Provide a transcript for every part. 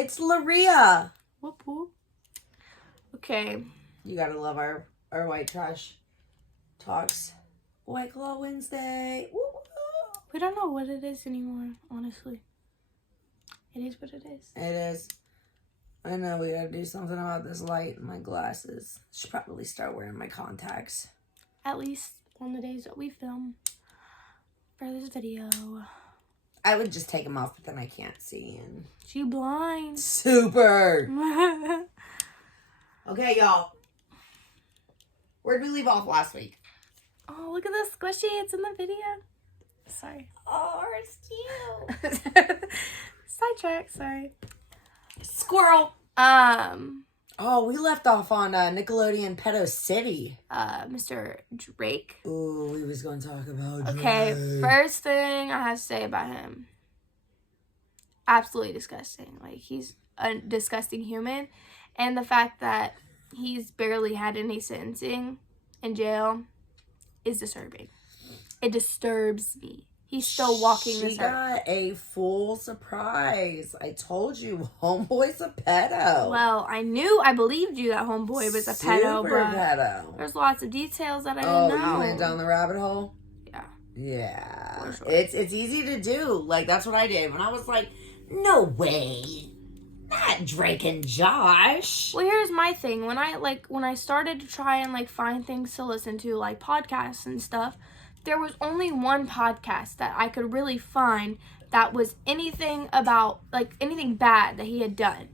It's Laria. Whoop whoop. Okay. You gotta love our white trash talks. White Claw Wednesday. Woo. We don't know what it is anymore, honestly. It is what it is. It is. I know we gotta do something about this light in my glasses. Should probably start wearing my contacts. At least on the days that we film for this video. I would just take them off, but then I can't see. And She blind. super. Okay, y'all. Where'd we leave off last week? Oh, look at this squishy. It's in the video. Sorry. Oh, it's cute. Sidetrack. Sorry. Squirrel. Oh, we left off on Nickelodeon PEDO City. Mr. Drake. Ooh, we was going to talk about Drake. Okay, first thing I have to say about him. Absolutely disgusting. Like, he's a disgusting human. And the fact that he's barely had any sentencing in jail is disturbing. It disturbs me. He's still walking this earth. She got a full surprise. I told you, Homeboy's a pedo. Well, I believed you that Homeboy was a pedo, Super but pedo. there's lots of details that I didn't know. Oh, you went down the rabbit hole? Yeah. Yeah. For sure. It's easy to do. Like, that's what I did. When I was like, no way. Not Drake and Josh. Well, here's my thing. When I started to try and find things to listen to, like podcasts and stuff, there was only one podcast that I could really find that was anything about, anything bad that he had done.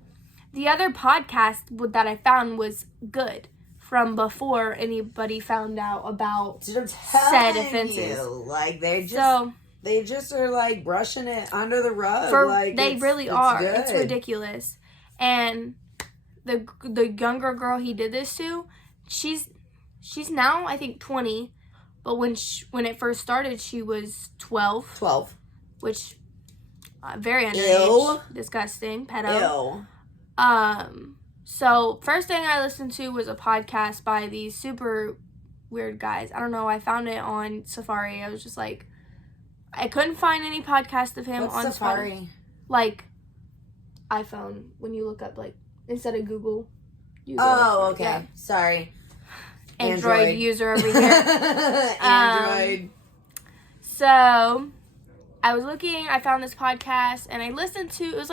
The other podcast that I found was good from before anybody found out about said offenses. They just are brushing it under the rug. They really are. Good. It's ridiculous. And the younger girl he did this to, she's now I think 20. But when it first started, she was 12. 12. Which, very underage. Ew. Disgusting. Pedo. Ew. So, first thing I listened to was a podcast by these super weird guys. I don't know. I found it on Safari. I was just like, I couldn't find any podcast of him What's on Safari? iPhone. When you look up, instead of Google. Okay. Yeah. Sorry. Android user over here. Android. So, I was looking, I found this podcast, and I listened to, it was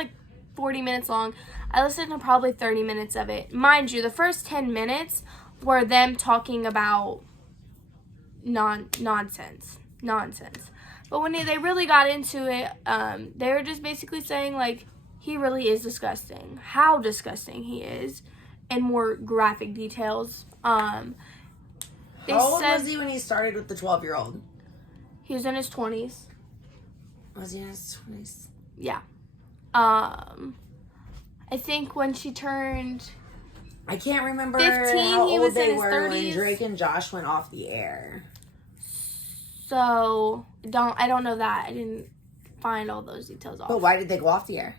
40 minutes long. I listened to probably 30 minutes of it. Mind you, the first 10 minutes were them talking about nonsense. But when they really got into it, they were just basically saying, he really is disgusting. How disgusting he is. And more graphic details. How old was he when he started with the 12-year-old? He was in his 20s. Was he in his 20s? Yeah. I think when she turned... I can't remember 15, how he old was they in his were 30s. when Drake and Josh went off the air. So, I don't know that. I didn't find all those details off. But why did they go off the air?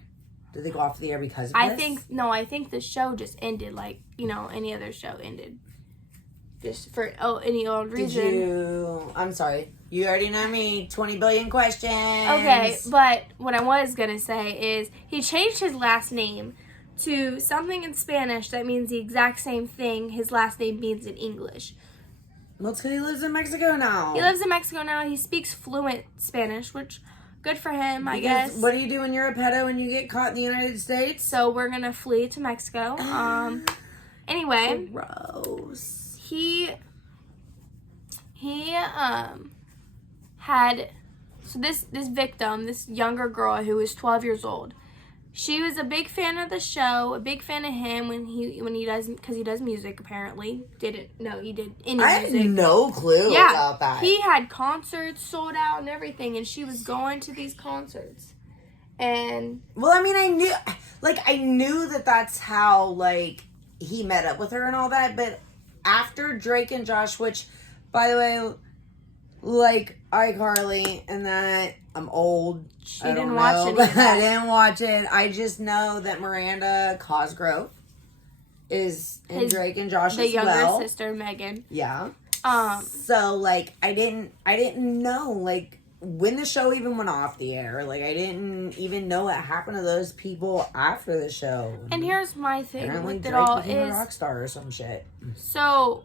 Did they go off the air because of this? I think the show just ended any other show ended. Just for any old reason. I'm sorry. You already know me. 20 billion questions. Okay, but what I was going to say is he changed his last name to something in Spanish that means the exact same thing his last name means in English. Well, it's because he lives in Mexico now. He lives in Mexico now. He speaks fluent Spanish, which... good for him, I guess. What do you do when you're a pedo and you get caught in the United States? So we're gonna flee to Mexico. Anyway. Gross. He had this victim, this younger girl who was 12 years old. She was a big fan of the show, a big fan of him when he does, because he does music apparently. Didn't know he did any music. I had no clue about that. He had concerts sold out and everything, and she was going to these concerts. And well, I mean, I knew that that's how he met up with her and all that, but after Drake and Josh, which by the way, iCarly and that, I'm old. I didn't watch any of that. I didn't watch it. I just know that Miranda Cosgrove is in Drake and Josh as well. The younger sister, Megan. Yeah. So I didn't know when the show even went off the air. Like, I didn't even know what happened to those people after the show. And here's my thing Apparently with Drake it all became a is, rock star or some shit. so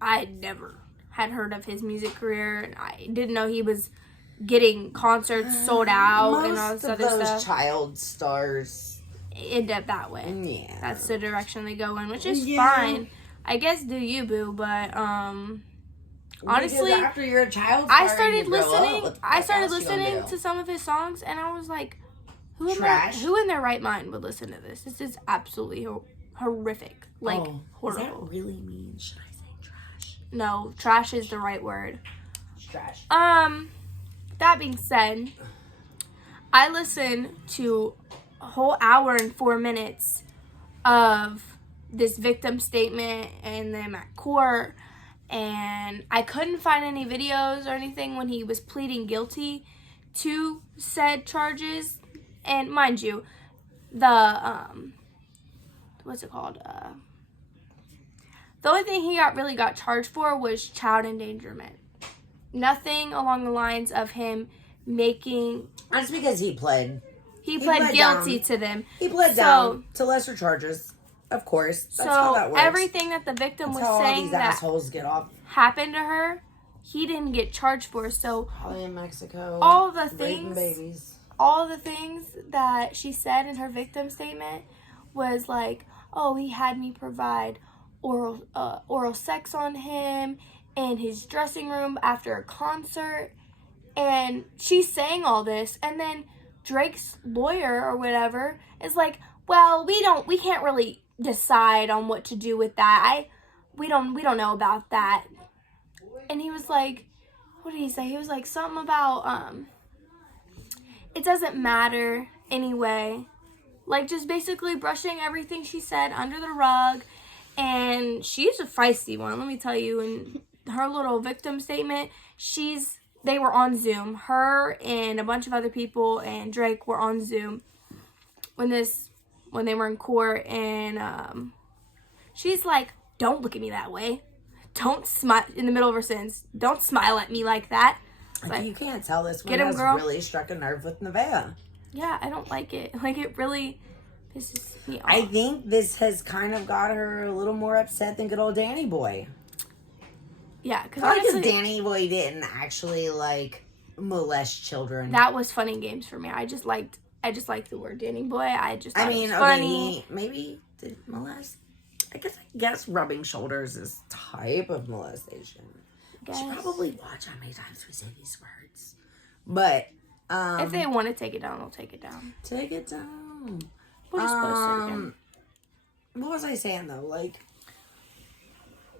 I never had heard of his music career, and I didn't know he was getting concerts sold out and all this other Most of stuff. those child stars End up that way. Yeah. That's the direction they go in, which is Yeah. fine. I guess do you, boo, but honestly, because after you're a child star, I started you grow up, listening. what the I fuck started else you gonna listening do? to some of his songs, and I was like, "Who Trash. in their right mind would listen to this? This is absolutely horrific. Like Does horrible. that really mean, should I say trash? No, trash is the right word. It's trash. That being said, I listened to a whole hour and 4 minutes of this victim statement and them at court, and I couldn't find any videos or anything when he was pleading guilty to said charges. And mind you, the what's it called? The only thing he really got charged for was child endangerment. Nothing along the lines of him making. That's because he pled. He pled guilty down. to them. He pled down to lesser charges, of course. That's how that works. Everything that the victim That's was how all saying these that assholes get off. happened to her, he didn't get charged for. So Probably in Mexico. all the raping things, babies. all the things that she said in her victim statement was like, "Oh, he had me provide oral sex on him in his dressing room after a concert," and she's saying all this, and then Drake's lawyer or whatever is like, "Well, we can't really decide on what to do with that. We don't know about that." And he was like, what did he say? He was like something about it doesn't matter anyway. Like, just basically brushing everything she said under the rug. And she's a feisty one, let me tell you. And her little victim statement, they were on Zoom. Her and a bunch of other people and Drake were on Zoom when they were in court, and she's like, "Don't look at me that way. Don't smile," in the middle of her sentence. "Don't smile at me like that." Like, you can't tell this one Get him, has girl. really struck a nerve with Nevaeh. Yeah, I don't like it. Like, it really pisses me off. I think this has kind of got her a little more upset than good old Danny Boy. Yeah, because Because Danny Boy didn't actually, like, molest children. that was fun and games for me. I just liked the word Danny Boy. I just thought it was okay, funny. he maybe did molest. I guess rubbing shoulders is type of molestation. You should probably watch how many times we say these words. But If they want to take it down, they'll take it down. take it down. We'll just post it again. What was I saying though? Like,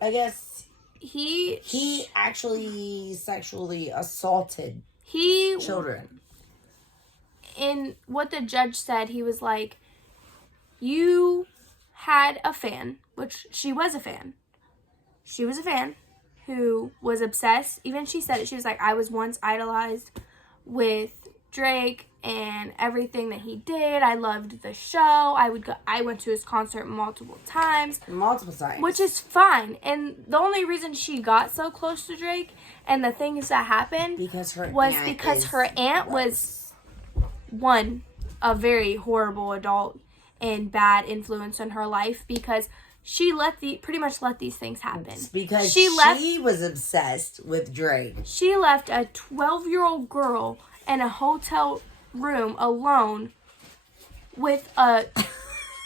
I guess he actually sexually assaulted children. In what the judge said, he was like, "You had a fan," which she was a fan. She was a fan who was obsessed. Even she said it. She was like, "I was once idolized with Drake and everything that he did. I loved the show. I went to his concert multiple times." Which is fine. And the only reason she got so close to Drake and the things that happened because her aunt was one, a very horrible adult and bad influence in her life, because she pretty much let these things happen. It's because she was obsessed with Drake. She left a 12-year-old girl in a hotel room alone with a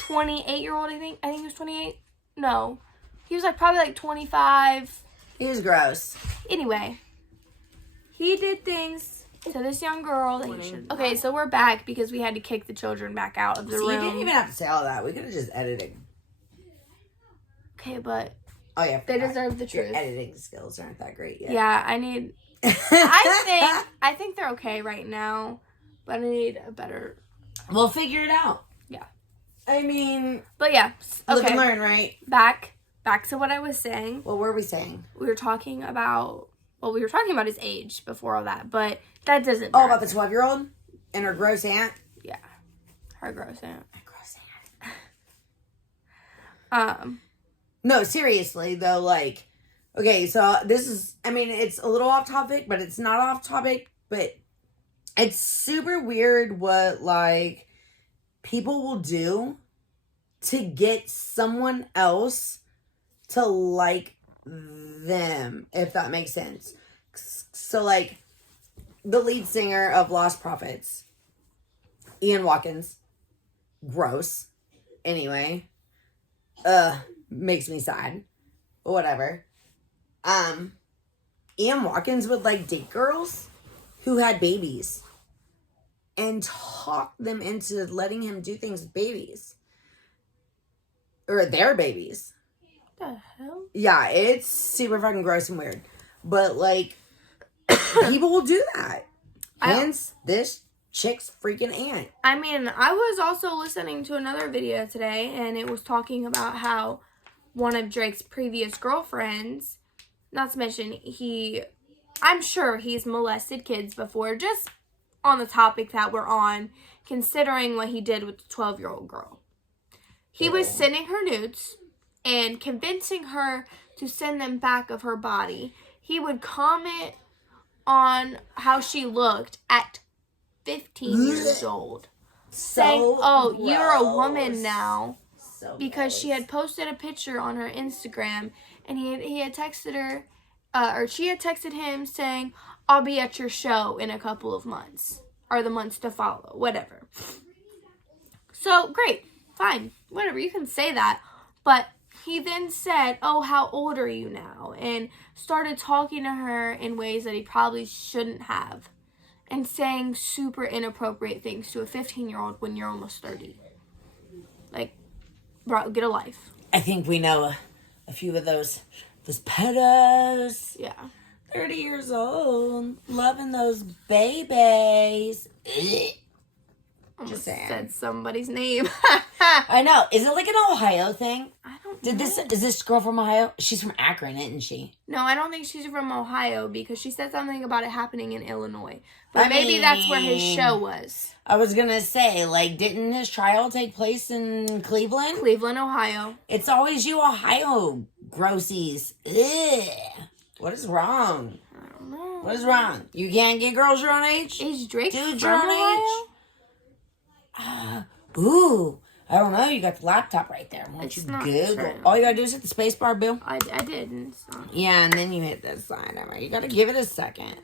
28-year-old, I think he was 28. No. He was like probably like 25. He was gross. Anyway, he did things to this young girl that he should. Okay, so we're back because we had to kick the children back out of the room. You didn't even have to say all that. We could have just edited. Okay, but oh yeah, they deserve the truth. Your editing skills aren't that great yet. Yeah, I need. I think they're okay right now, but I need a better. We'll figure it out. Yeah. I mean, but yeah. Okay. Live and learn, right? Back to what I was saying. What were we saying? We were talking about his age before all that, but that doesn't matter. Oh, about the 12-year-old and her gross aunt? Yeah. Her gross aunt. No, seriously, though, like, okay, so this is, I mean, it's a little off topic, but it's not off topic But it's super weird what, like, people will do to get someone else to like them, if that makes sense. So, like, the lead singer of Lost Prophets, Ian Watkins, gross. Anyway, makes me sad. Whatever. Ian Watkins would, like, date girls who had babies and talk them into letting him do things with babies. Or their babies. What the hell? Yeah, it's super fucking gross and weird. But, like, people will do that. Hence, this chick's freaking aunt. I mean, I was also listening to another video today, and it was talking about how one of Drake's previous girlfriends, not to mention I'm sure he's molested kids before, just on the topic that we're on, considering what he did with the 12-year-old girl. He was sending her nudes and convincing her to send them back of her body. He would comment on how she looked at 15 years old. Saying, oh, gross. You're a woman now. So because gross. she had posted a picture on her Instagram, and he had texted her, or she had texted him saying, I'll be at your show in a couple of months, or the months to follow, whatever. So, great, fine, whatever, you can say that, but he then said, oh, how old are you now? And started talking to her in ways that he probably shouldn't have, and saying super inappropriate things to a 15-year-old when you're almost 30. Like, bro, get a life. I think we know a few of those pedos. Yeah. 30 years old, loving those babies. Just saying. Said somebody's name. I know. Is it like an Ohio thing? I don't know. Is this girl from Ohio? She's from Akron, isn't she? No, I don't think she's from Ohio because she said something about it happening in Illinois. But maybe that's where his show was. I was going to say, like, didn't his trial take place in Cleveland? Cleveland, Ohio. It's always you Ohio grossies. Ugh. What is wrong? I don't know. What is wrong? You can't get girls your own age? Is Drake Dudes from your own Ohio? age? Ooh. I don't know. You got the laptop right there. Why don't It's you not Google? true. All you got to do is hit the space bar, Bill. I did. And it's not. Yeah, and then you hit this sign. You got to give it a second.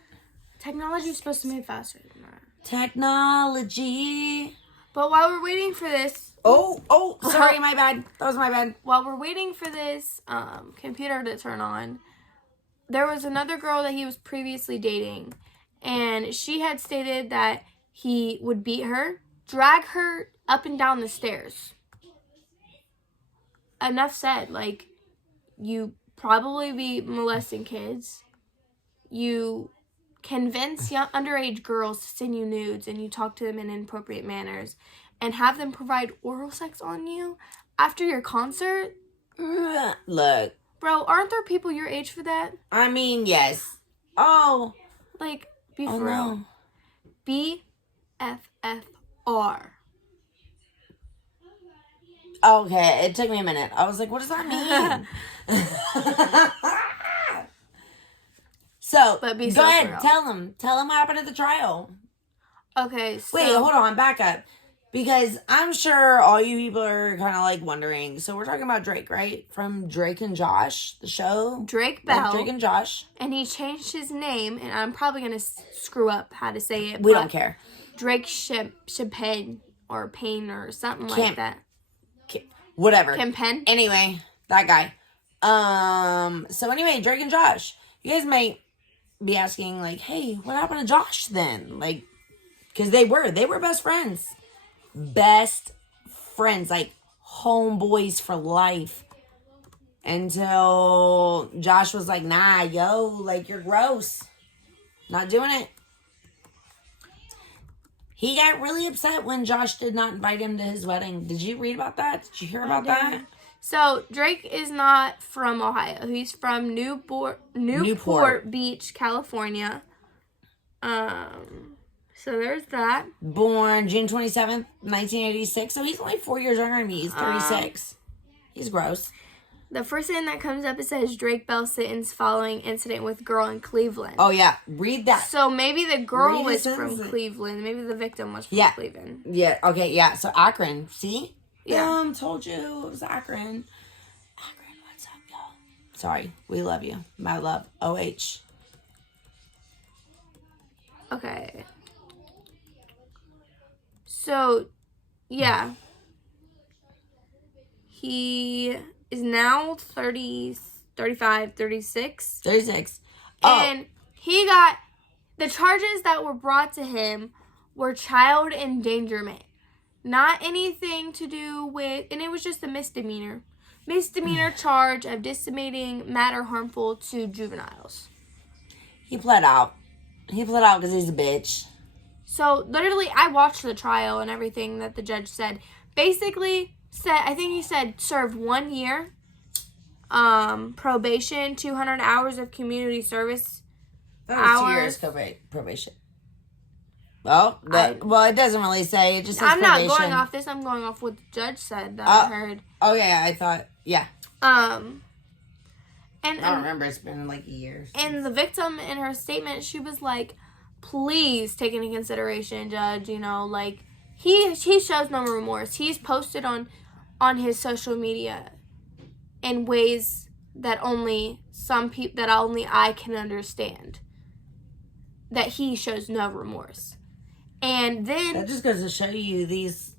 Technology is supposed to move faster than that. Technology. But while we're waiting for this... Oh, sorry, my bad. That was my bad. While we're waiting for this computer to turn on, there was another girl that he was previously dating, and she had stated that he would beat her, drag her up and down the stairs. Enough said. Like, you probably be molesting kids. You convince young underage girls to send you nudes, and you talk to them in inappropriate manners, and have them provide oral sex on you after your concert. Look. Bro, aren't there people your age for that? I mean, yes. Oh. Like, be Oh, for real. no. BFFR. Okay, it took me a minute. I was like, what does that mean? So, But be go so ahead. for real. Tell them what happened at the trial. Okay, so... Wait, hold on. Back up. Because I'm sure all you people are kind of like wondering. So we're talking about Drake, right? From Drake and Josh, the show. Drake Bell. Drake and Josh. And he changed his name, and I'm probably going to screw up how to say it. We but don't care. Drake Champagne or Payne or something like that. Whatever. Kempen? Anyway, that guy. So anyway, Drake and Josh. You guys might be asking, like, hey, what happened to Josh then? Like, because they were best friends. Best friends, like homeboys for life. Until Josh was like, nah, yo, like, you're gross. Not doing it. He got really upset when Josh did not invite him to his wedding. Did you read about that? Did you hear about that? So, Drake is not from Ohio. He's from Newport Beach, California. So there's that. Born June 27th, 1986. So he's only 4 years younger than me. He's 36. He's gross. The first thing that comes up, it says Drake Bell sentence following incident with girl in Cleveland. Oh, yeah. Read that. So maybe the girl Read was the from sentence. Cleveland. Maybe the victim was from Cleveland. Yeah. Okay, yeah. So Akron. See? Yeah. Told you it was Akron. Akron, what's up, y'all? Sorry. We love you. My love. OH. Okay. So, yeah. He is now 30, 35, 36. 36. And he got, the charges that were brought to him were child endangerment. Not anything to do with, and it was just a misdemeanor. Misdemeanor charge of disseminating matter harmful to juveniles. He pled out. He pled out because he's a bitch. So, literally, I watched the trial and everything that the judge said. Basically, I think he said serve 1 year, probation, 200 hours of community service hours. 2 years probation. Well, it doesn't really say. It just says I'm probation. not going off this. I'm going off what the judge said that I heard. Oh, yeah, I thought, yeah. And I don't remember. It's been like a year. And the victim, in her statement, she was like, please take into consideration, judge, you know, like, he shows no remorse. He's posted on his social media in ways that only I can understand. That he shows no remorse. And then that just goes to show you these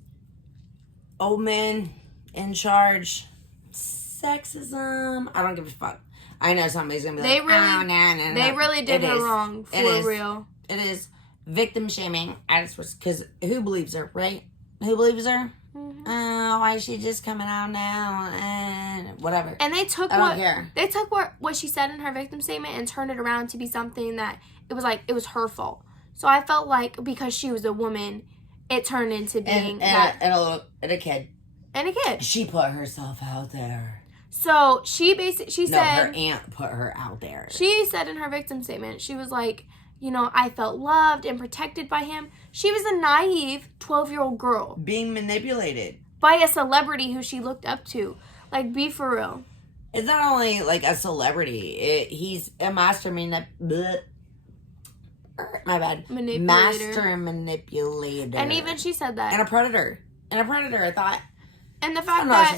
old men in charge. Sexism. I don't give a fuck. I know somebody's gonna be they like, really, they really did her wrong for real. It is victim shaming. Because who believes her, right? Who believes her? Mm-hmm. Why is she just coming out now and whatever? And they took what she said in her victim statement and turned it around to be something that it was her fault. So I felt like because she was a woman, it turned into being and a kid. And a kid. She put herself out there. So she said her aunt put her out there. She said in her victim statement, she was like, you know, I felt loved and protected by him. She was a naive 12-year-old girl. Being manipulated. By a celebrity who she looked up to. Like, be for real. It's not only, like, a celebrity. He's a master manipulator. Master manipulator. And even she said that. And a predator, I thought. And the fact that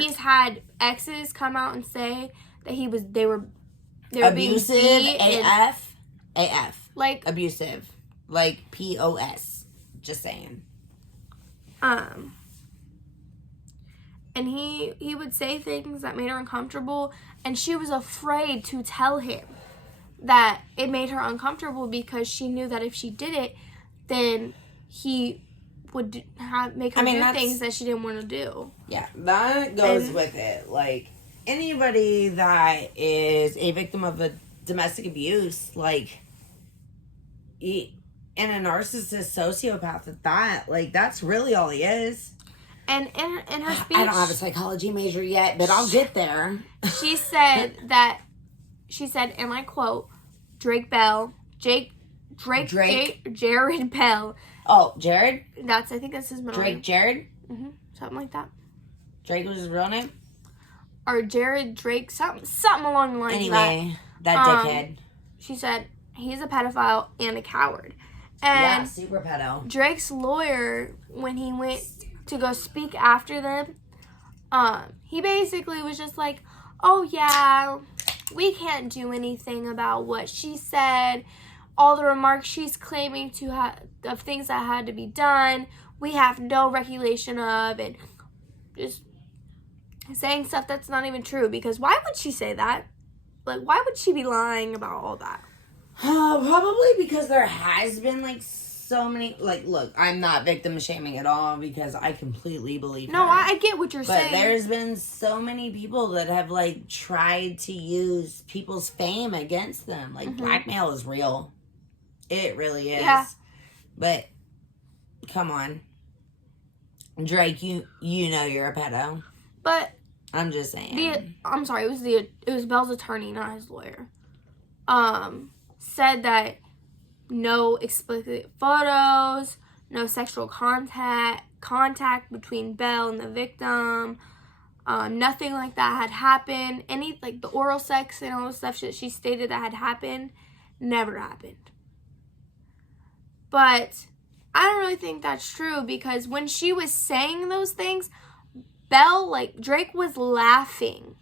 he's had exes come out and say that they were abusive, being AF. Like, abusive. Like, POS. Just saying. And he would say things that made her uncomfortable, and she was afraid to tell him that it made her uncomfortable because she knew that if she did it, then he would make her do things that she didn't want to do. Yeah, that goes with it. Like, anybody that is a victim of a domestic abuse, like, and a narcissist sociopath at that, like, that's really all he is. And in her speech, I don't have a psychology major yet, but I'll get there. She said, and I quote, Jared Bell. Oh, Jared? I think that's his middle name. Jared? Mm-hmm. Something like that. Drake was his real name? Or Jared Drake, something along the lines of that. Anyway, that dickhead. She said, he's a pedophile and a coward. And yeah, super pedo. Drake's lawyer, when he went to go speak after them, he basically was just like, oh yeah, we can't do anything about what she said. All the remarks she's claiming of things that had to be done, we have no regulation of, and just saying stuff that's not even true. Because why would she say that? Like, why would she be lying about all that? Probably because there has been, like, so many, like, look, I'm not victim shaming at all because I completely believe No, her. I get what you're saying. But there's been so many people that have, like, tried to use people's fame against them. Like, blackmail is real. It really is. Yeah. But, come on. Drake, you know you're a pedo. But I'm just saying. I'm sorry, it was Bell's attorney, not his lawyer. Said that no explicit photos, no sexual contact between Bell and the victim. Nothing like that had happened. Any, like, the oral sex and all the stuff that she stated that had happened never happened. But I don't really think that's true, because when she was saying those things, Drake was laughing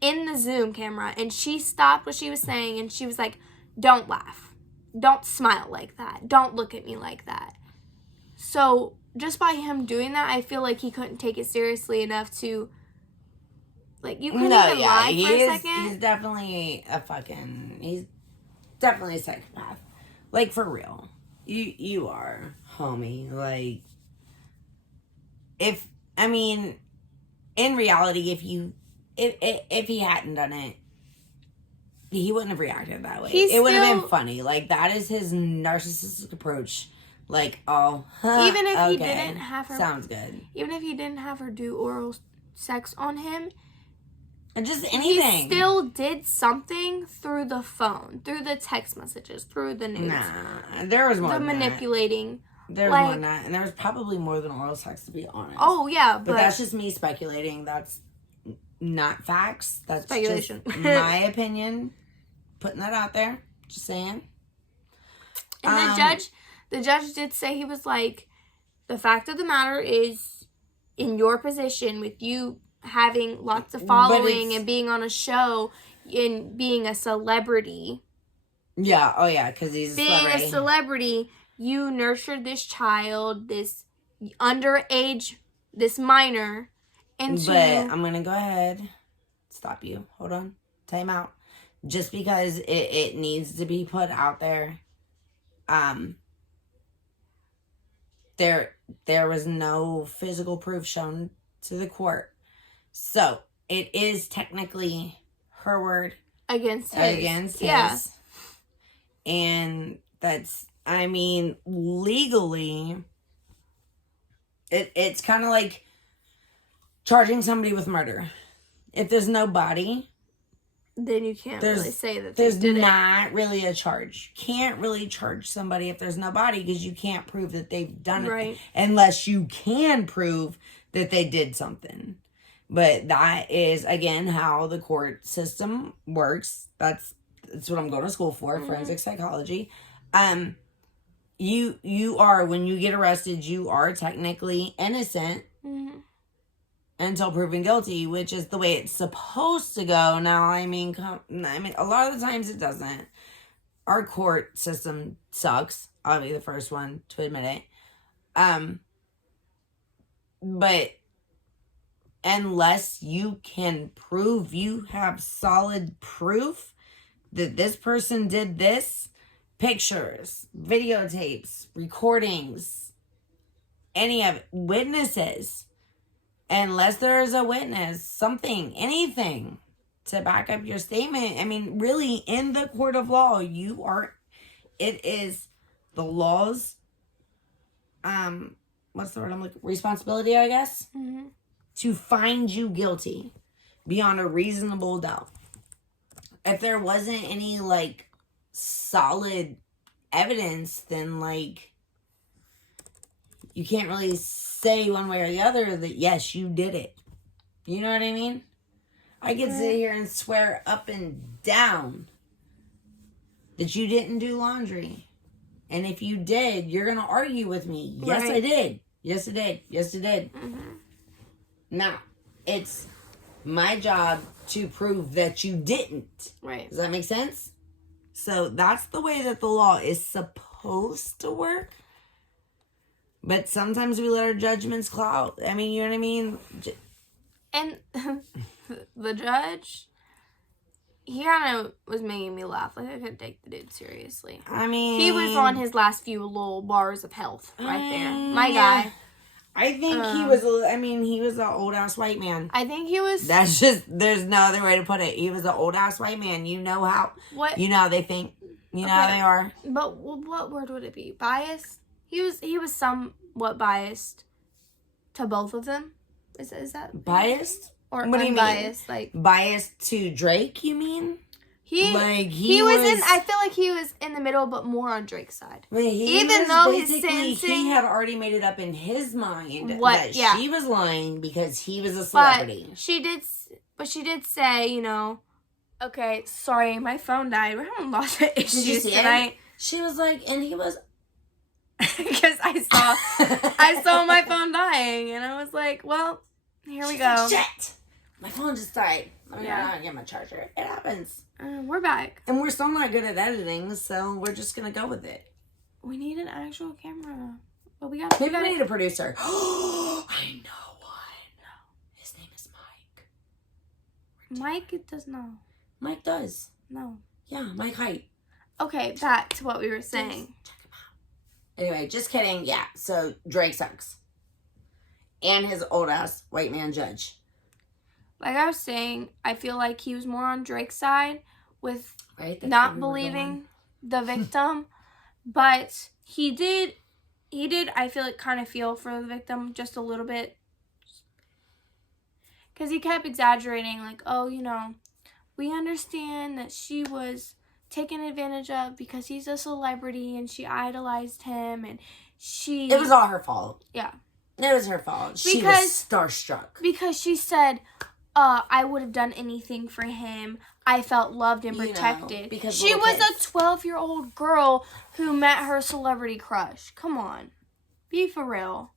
in the Zoom camera, and she stopped what she was saying, and she was like, don't laugh. Don't smile like that. Don't look at me like that. So, just by him doing that, I feel like he couldn't take it seriously enough to, like, you couldn't even lie for a second. He's definitely he's definitely a psychopath. Like, for real. You are, homie. Like, in reality, if he hadn't done it, he wouldn't have reacted that way. It would have been funny. Like, that is his narcissistic approach. Like, even if okay, he didn't have her, sounds good. Even if he didn't have her do oral sex on him, and just anything, he still did something through the phone, through the text messages, through the news. Nah, there was more. The manipulating. There's more than that, and there was probably more than oral sex, to be honest. Oh yeah, but that's just me speculating. That's not facts. That's speculation. Just my opinion. Putting that out there. Just saying. And the judge did say, he was like, the fact of the matter is, in your position, with you having lots of following and being on a show and being a celebrity. Yeah. Oh yeah, because he's a celebrity. Being a celebrity, you nurtured this child, this underage, this minor, into... But I'm going to go ahead. Stop you. Hold on. Time out. Just because it needs to be put out there. There was no physical proof shown to the court. So, it is technically her word. Against his. Yeah. And that's, legally, it's kind of like charging somebody with murder. If there's no body, then you can't really say that they did it. There's not really a charge. Can't really charge somebody if there's no body, because you can't prove that they've done it. Unless you can prove that they did something. But that is, again, how the court system works. That's what I'm going to school for, forensic psychology. You are, when you get arrested, you are technically innocent. Until proven guilty, which is the way it's supposed to go. Now, a lot of the times it doesn't. Our court system sucks. I'll be the first one to admit it. But unless you can prove, you have solid proof that this person did this, pictures, videotapes, recordings, any of it, witnesses. Unless there is a witness, something, anything to back up your statement. Really, in the court of law, it is the law's, what's the word I'm looking for? Responsibility, I guess, to find you guilty beyond a reasonable doubt. If there wasn't any, solid evidence, then, you can't really say one way or the other that, yes, you did it. You know what I mean? I could sit here and swear up and down that you didn't do laundry. And if you did, you're going to argue with me. Yes, I did. Yes, I did. Yes, I did. Now, it's my job to prove that you didn't. Right. Does that make sense? So that's the way that the law is supposed to work. But sometimes we let our judgments cloud. You know what I mean? And the judge, he kind of was making me laugh. I couldn't take the dude seriously. He was on his last few little bars of health right there. My guy. I think he was, he was an old-ass white man. I think he was... That's just, there's no other way to put it. He was an old-ass white man. You know how... What? You know how they think. You know how they are. But what word would it be? Biased? He was somewhat biased to both of them. Is that biased? Or what do you unbiased? mean? Biased to Drake, you mean? He was in. I feel like he was in the middle, but more on Drake's side. Even though he had already made it up in his mind that she was lying because he was a celebrity. But she did say, you know, okay, sorry, my phone died. We're having lots of issues tonight. She was like, and he was. Because I saw my phone dying, and I was like, well, here we go. Like, shit, my phone just died. Let me get my charger. It happens. We're back. And we're still not good at editing, so we're just going to go with it. We need an actual camera. But we need a producer. I know one. His name is Mike. Mike does not. Mike does. No. Yeah, Mike Height. Okay, back to what we were saying. Check him out. Anyway, just kidding. Yeah, so Drake sucks. And his old ass white man judge. Like I was saying, I feel like he was more on Drake's side with not believing the victim. But he did, I feel like, kind of feel for the victim just a little bit. Because he kept exaggerating, like, oh, you know, we understand that she was taken advantage of because he's a celebrity and she idolized him and she... It was all her fault. Yeah. It was her fault. She was starstruck. Because she said, I would have done anything for him. I felt loved and protected. Because she was a 12-year-old girl who met her celebrity crush. Come on. Be for real.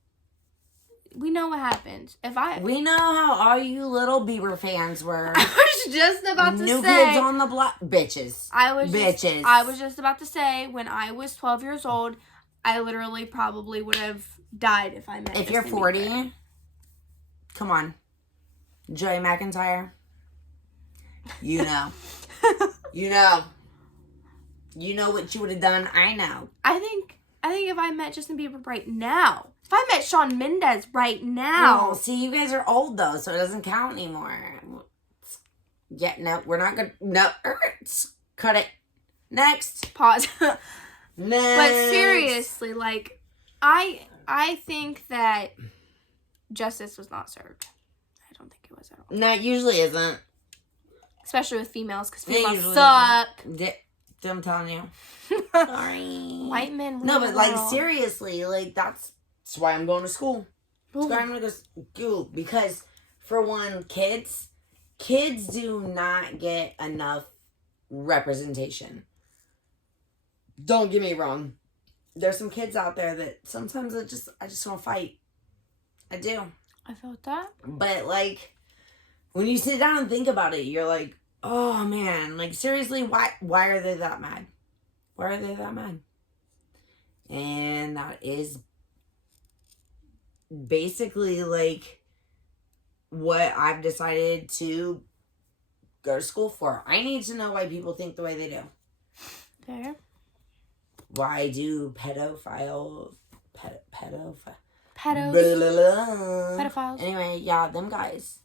We know what happens. We know how all you little Bieber fans were. I was just about to say. New kids on the block. Bitches. I was just about to say, when I was 12 years old, I literally probably would have died if I met. If you're 40, come on. Joey McIntyre. You know. You know what you would have done. I know. I think if I met Justin Bieber right now, if I met Shawn Mendes right now. Oh, see, you guys are old though, so it doesn't count anymore. Yeah, no, we're not gonna. No, cut it. Next. Pause. Next. But seriously, like, I think that justice was not served. I don't think it was at all. No, it usually isn't. Especially with females, because females suck. I'm telling you. Sorry. White men. No, but like seriously, like that's why I'm going to school. That's why I'm going to go to school. Because for one, kids do not get enough representation. Don't get me wrong. There's some kids out there that sometimes I just want to fight. I do. I felt that. But like, when you sit down and think about it, you're like, oh man, like seriously, why are they that mad? Why are they that mad? And that is basically like what I've decided to go to school for. I need to know why people think the way they do. Fair. Why do pedophiles? Pedophiles. Anyway, yeah, them guys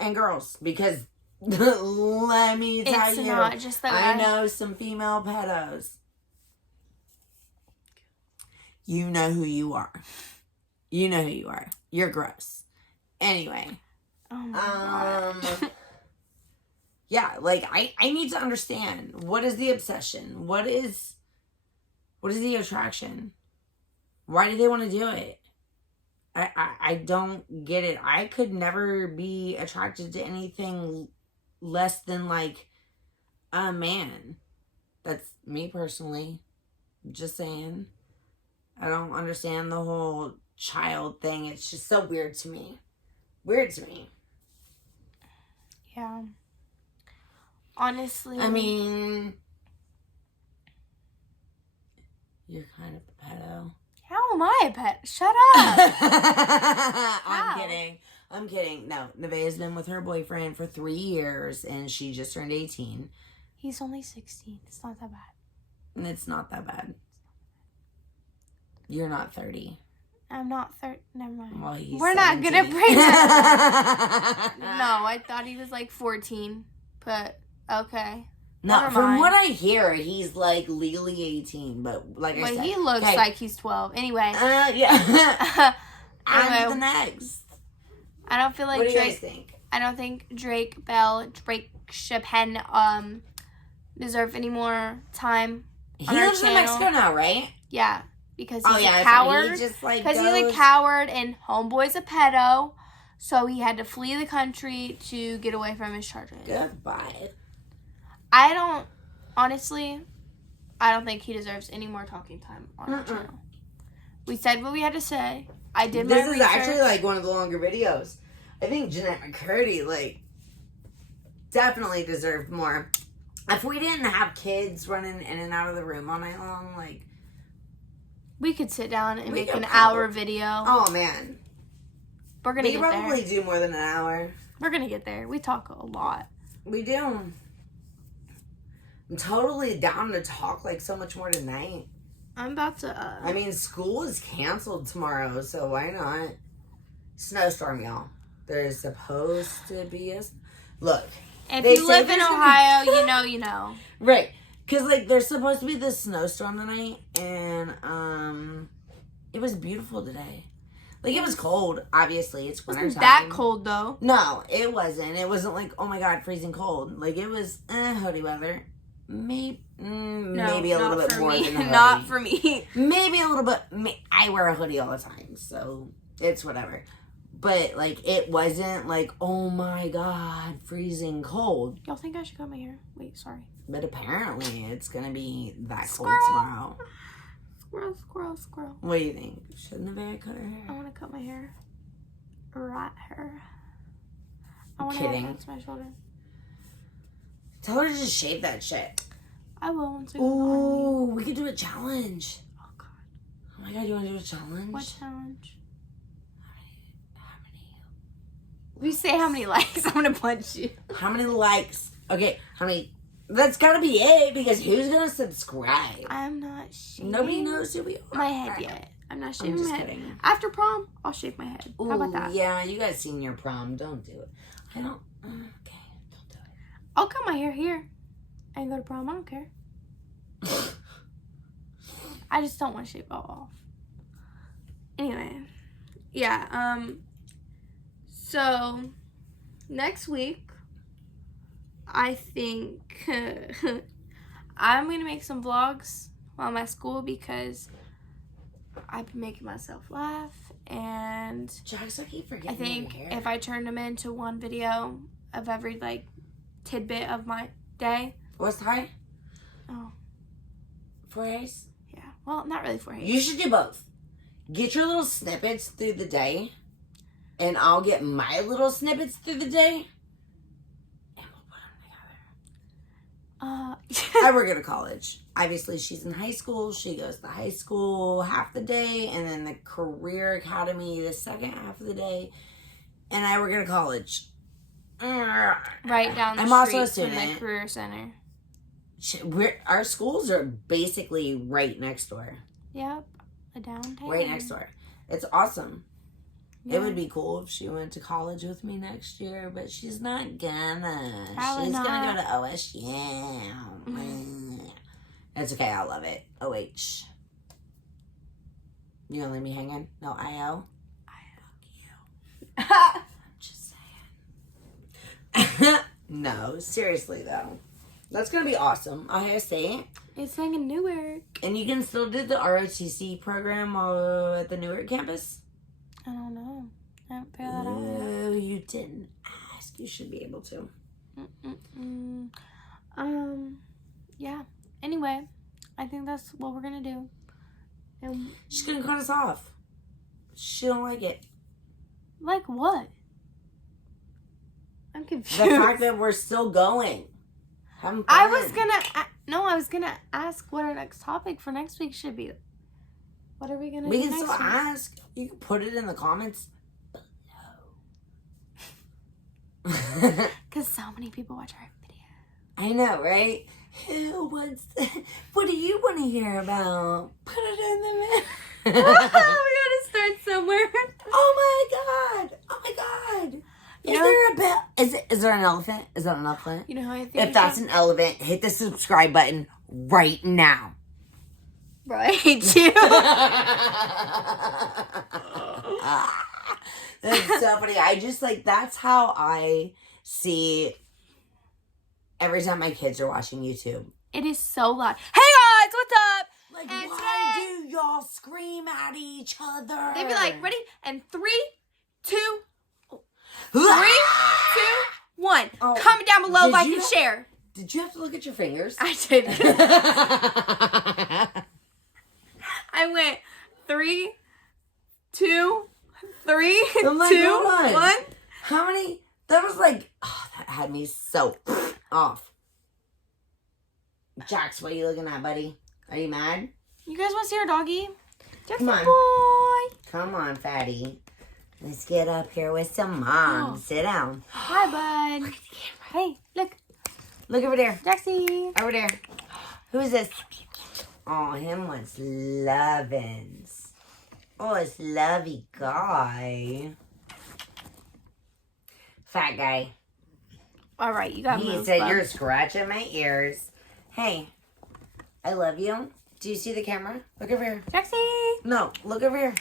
and girls, because let me tell you, not just that I know some female pedos. You know who you are. You know who you are. You're gross. Anyway. Oh my God. Yeah, like I need to understand, what is the obsession? What is the attraction? Why do they want to do it? I don't get it. I could never be attracted to anything less than like a man. That's me personally. Just saying. I don't understand the whole child thing. It's just so weird to me. Weird to me. Yeah. Honestly. I mean, you're kind of a pedo. How am I a pet? Shut up. I'm kidding. No, Nevaeh's been with her boyfriend for 3 years, and she just turned 18. He's only 16. It's not that bad. And it's not that bad. You're not 30. I'm not 30. Never mind. Well, We're 17. Not going to bring that up. No, I thought he was like 14. But, okay. No, from what I hear, he's like legally 18. But like I said. But he looks like he's 12. Anyway. Yeah. Anyway, on to the next. I don't feel like What do Drake. You guys think? I don't think Drake Chapin deserve any more time He on our lives in channel. Mexico now, right? Yeah, because he's a that's coward. right. He just, like, Because he's a coward and Homeboy's a pedo, so he had to flee the country to get away from his charges. Goodbye. Honestly, I don't think he deserves any more talking time on our channel. We said what we had to say. I did my research. This is actually, like, one of the longer videos. I think Jeanette McCurdy, like, definitely deserved more. If we didn't have kids running in and out of the room all night long, like... We could sit down and make an hour video. Oh, man. We're going to get there. We probably do more than an hour. We're going to get there. We talk a lot. We do. I'm totally down to talk, like, so much more tonight. I'm about to... I mean, school is canceled tomorrow, so why not? Snowstorm, y'all. There's supposed to be a... Look. If you live in Ohio, you know. Right. Because, like, there's supposed to be this snowstorm tonight, and, it was beautiful today. Like, it was cold, obviously. It's winter time. It wasn't that cold, though. No, it wasn't. It wasn't like, oh my God, freezing cold. Like, it was, hoodie weather. Maybe a little bit more than a hoodie. Not for me. Maybe a little bit. I wear a hoodie all the time, so it's whatever. But, like, it wasn't like, oh my God, freezing cold. Y'all think I should cut my hair? Wait, sorry. But apparently it's going to be that Squirrel. cold tomorrow. Squirrel. What do you think? Shouldn't have cut her hair? I want to cut my hair. Right here. I want Kidding. to to my shoulder. Tell her to just shave that shit. I will once we Ooh, we could do a challenge. Oh, God. Oh my God, you want to do a challenge? What challenge? How many? If you say how many likes, I'm going to punch you. How many likes? Okay, how many? That's got to be it, because who's going to subscribe? I'm not shaving Nobody knows who we are. my head yet. I'm not shaving my head. Kidding. After prom, I'll shave my head. Ooh, How about that? Yeah, you guys senior prom. Don't do it. I don't. Okay, don't do it. I'll cut my hair here and go to prom. I don't care. I just don't want to shave it all off. Anyway, yeah. So next week, I think I'm gonna make some vlogs while I'm at school because I've been making myself laugh, and Jax, I keep forgetting. I think if I turned them into one video of every like tidbit of my day. What's high? Oh, 4 days? yeah. Well, not really 4 days. You should do both. Get your little snippets through the day, and I'll get my little snippets through the day, and we'll put them together. I work at a college. Obviously, she's in high school. She goes to high school half the day, and then the career academy the second half of the day. And I work at a college. Right down the I'm also a street from the student. career center. Our schools are basically right next door. Yep, a downtown. Right next door. It's awesome. Yeah. It would be cool if she went to college with me next year, but she's not gonna. Probably She's not. gonna go to OSU. It's okay, I love it. OH. You gonna leave me hanging? No IO? I'm just saying. No, seriously though. That's gonna be awesome. Ohio State. It's like in Newark. And you can still do the ROTC program at the Newark campus? I don't know. I haven't figured that out yet. Oh, you didn't ask. You should be able to. Yeah. Anyway, I think that's what we're gonna do. And She's gonna cut us off. She don't like it. like what? I'm confused. The fact that we're still going. Having fun. I was gonna ask what our next topic for next week should be. What are we gonna We do can next still week? ask. You can put it in the comments below. Because so many people watch our video. I know, right? Who wants what do you want to hear about? Put it in the We gotta start somewhere. Oh my God. Oh my God. Is there a bell? Is there an elephant? Is that an elephant? You know how I think. If that's an elephant, hit the subscribe button right now. Right, you. That's so funny. I just like, that's how I see every time my kids are watching YouTube. It is so loud. Hey guys, what's up? Like, And why do y'all scream at each other? They'd be like, ready? And 3, 2, 1. Oh, Comment down below, did like you and have- share. Did you have to look at your fingers? I did. I went 3, 2, 3, I'm like, 2, hold on. 1. How many? That was like, that had me so off. Jax, what are you looking at, buddy? Are you mad? You guys want to see our doggy? Jackson Come on. boy. Come on, fatty. Let's get up here with some mom. Oh. Sit down. Hi, bud. Hey, look. Look over there. Jaxie. Over there. Who is this? Oh, him was Lovins. Oh, it's Lovey guy. Fat guy. All right, you got He moved, said, bub. you're scratching my ears. Hey, I love you. Do you see the camera? Look over here. Jaxie. No, look over here.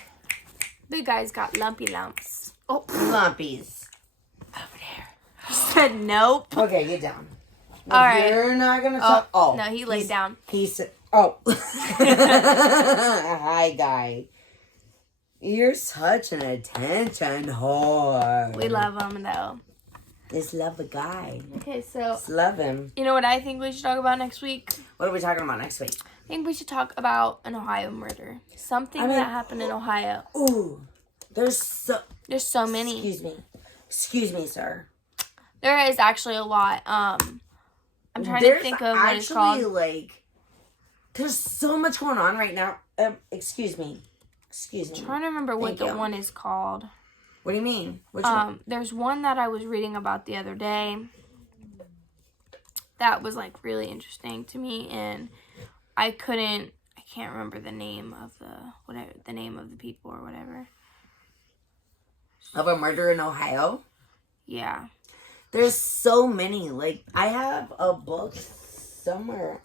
Big guy's got lumpy lumps. Oh, Lumpies. Over there. he said nope. Okay, get down. All right. You're not going to talk. Oh. No, he laid down. He said, oh. Hi, guy. You're such an attention whore. We love him, though. Just love the guy. Okay, so Just love him. you know what I think we should talk about next week? What are we talking about next week? I think we should talk about an Ohio murder. Something I mean- that happened in Ohio. Ooh. There's There's so many. Excuse me. Excuse me, sir. There is actually a lot. I'm trying to think of what it's called. Like, there's so much going on right now. Excuse me. Excuse me. I'm trying to remember what Thank the you. one is called. What do you mean? Which one? There's one that I was reading about the other day that was like really interesting to me, and I can't remember the name of the name of the people or whatever. Of a murder in Ohio? Yeah. There's so many. Like, I have a book somewhere.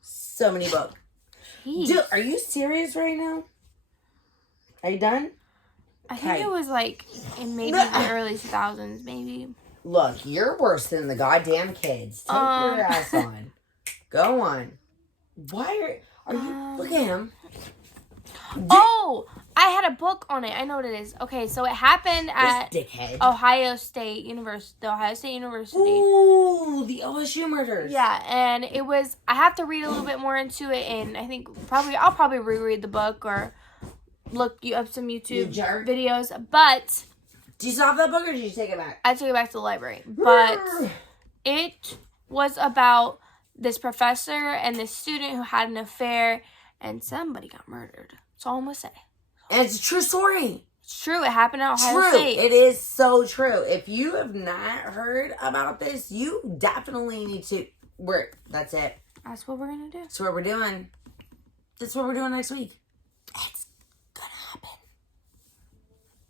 So many books. Jeez. Dude, are you serious right now? Are you done? I think Okay. it was like in maybe the early 2000s, maybe. Look, you're worse than the goddamn kids. Take your ass on. Go on. Why are you... Look at him. Oh! I had a book on it. I know what it is. Okay, so it happened at This dickhead. Ohio State University. The Ohio State University. Ooh, the LSU murders. Yeah, and it was. I have to read a little bit more into it, and I think I'll probably reread the book or look you up some YouTube You jerk. videos. But Do you still have that book or did you take it back? I took it back to the library. But it was about this professor and this student who had an affair, and somebody got murdered. That's all I'm gonna say. And it's a true story. It's true. It happened at Ohio True. State. It is so true. If you have not heard about this, you definitely need to work. That's it. That's what we're gonna do. That's what we're doing. That's what we're doing next week. It's gonna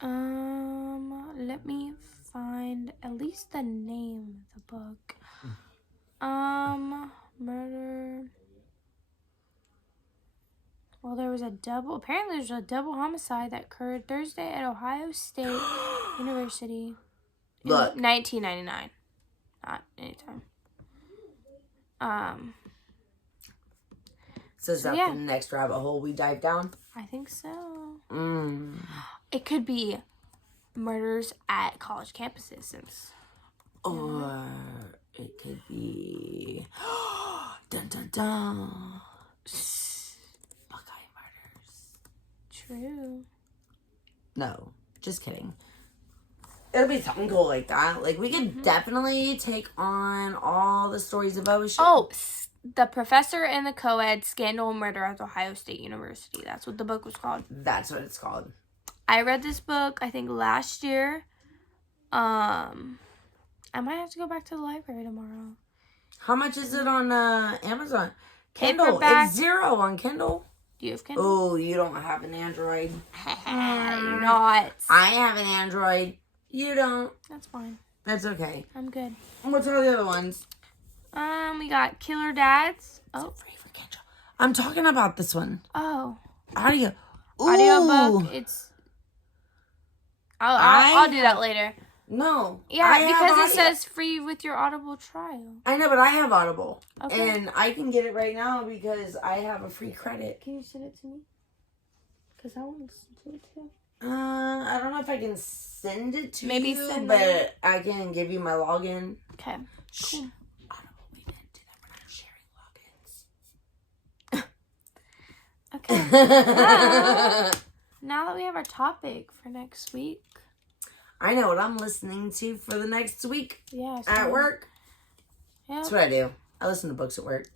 happen. Let me find at least the name of the book. Murder. Well, apparently there's a double homicide that occurred Thursday at Ohio State University. In Look. 1999. Not anytime. So is that yeah. the next rabbit hole we dive down? I think so. It It could be murders at college campuses. Or it could be dun dun dun. Buckeye murders. True. No, just kidding. It'll be something cool like that. Like, we could definitely take on all the stories of ocean. Oh, The Professor and the Co-Ed Scandal and Murder at Ohio State University. That's what the book was called. That's what it's called. I read this book, I think, last year. I might have to go back to the library tomorrow. How much is it on Amazon? Kindle. Paperback. It's $0 on Kindle. Do you have Kindle? Oh, you don't have an Android. Not. I have an Android. You don't. That's fine. That's okay. I'm good. What's all the other ones? We got Killer Dads. Oh. Free for Kindle. I'm talking about this one. Oh. Audio. Ooh. Audiobook. It's... I'll do that later. No. Yeah, because it says free with your Audible trial. I know, but I have Audible. Okay. And I can get it right now because I have a free credit. Can you send it to me? Because I want to listen to it too. I don't know if I can send it to Maybe you, send but it. I can give you my login. Okay. Shh. Cool. Audible, we didn't do that. We're not sharing logins. Okay. Well, now that we have our topic for next week. I know what I'm listening to for the next week. Yeah. At work. Yeah. That's what I do. I listen to books at work.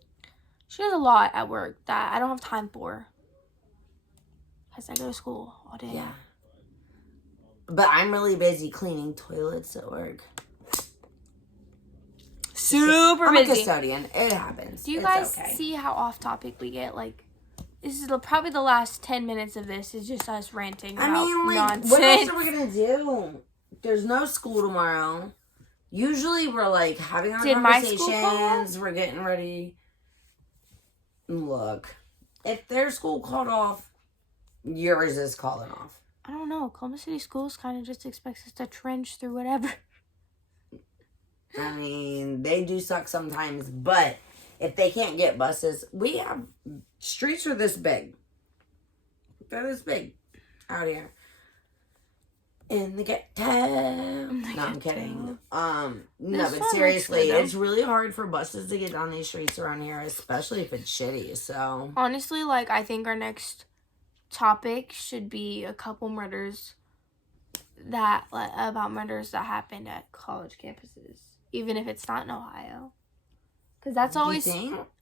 She does a lot at work that I don't have time for. Because I go to school all day. Yeah. But I'm really busy cleaning toilets at work. Super I'm busy. a custodian. It happens. Do you It's guys okay. see how off topic we get? Like, this is probably the last 10 minutes of this is just us ranting about nonsense. What else are we going to do? There's no school tomorrow. Usually we're like having our Did my school call conversations. We're getting ready. Look, if their school called off, yours is calling off. I don't know. Columbus City Schools kind of just expects us to trench through whatever. I mean, they do suck sometimes, but if they can't get buses, we have streets are this big. They're this big out here. In the ghetto. No, I'm kidding. No, but seriously, it's really hard for buses to get down these streets around here, especially if it's shitty. So honestly, like, I think our next topic should be a couple murders about murders that happened at college campuses, even if it's not in Ohio. Because that's always,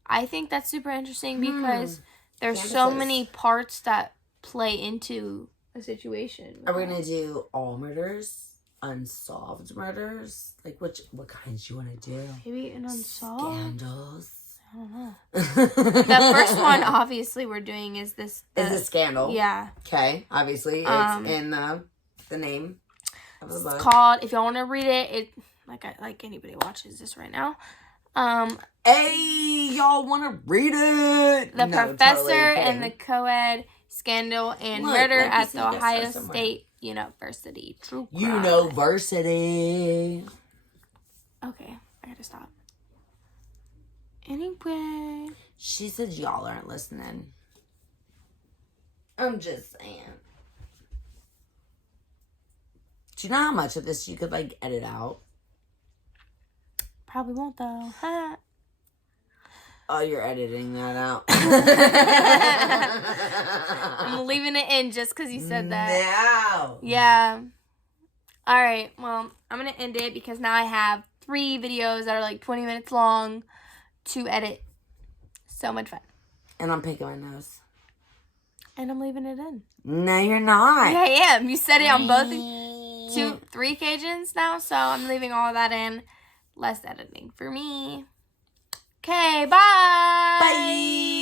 I think that's super interesting because there's so many parts that play into a situation. Are we gonna do all murders, unsolved murders? Like what kinds you want to do? Maybe an unsolved scandals. I don't know. The first one, obviously, we're doing is this. Is a scandal? Yeah. Okay. Obviously, it's in the name of the book. It's called. If y'all want to read it, like anybody watches this right now. Hey, y'all want to read it? The Professor and the Co-ed Scandal and Murder at the Ohio State University. True crime. University. Okay, I gotta stop. Anyway. She said y'all aren't listening. I'm just saying. Do you know how much of this you could, edit out? Probably won't, though. Oh, you're editing that out. I'm leaving it in just because you said that. No. Yeah. All right. Well, I'm going to end it because now I have 3 videos that are 20 minutes long to edit. So much fun. And I'm picking my nose. And I'm leaving it in. No, you're not. Yeah, I am. You said it on both 3 occasions now, so I'm leaving all of that in. Less editing for me. Okay, bye. Bye.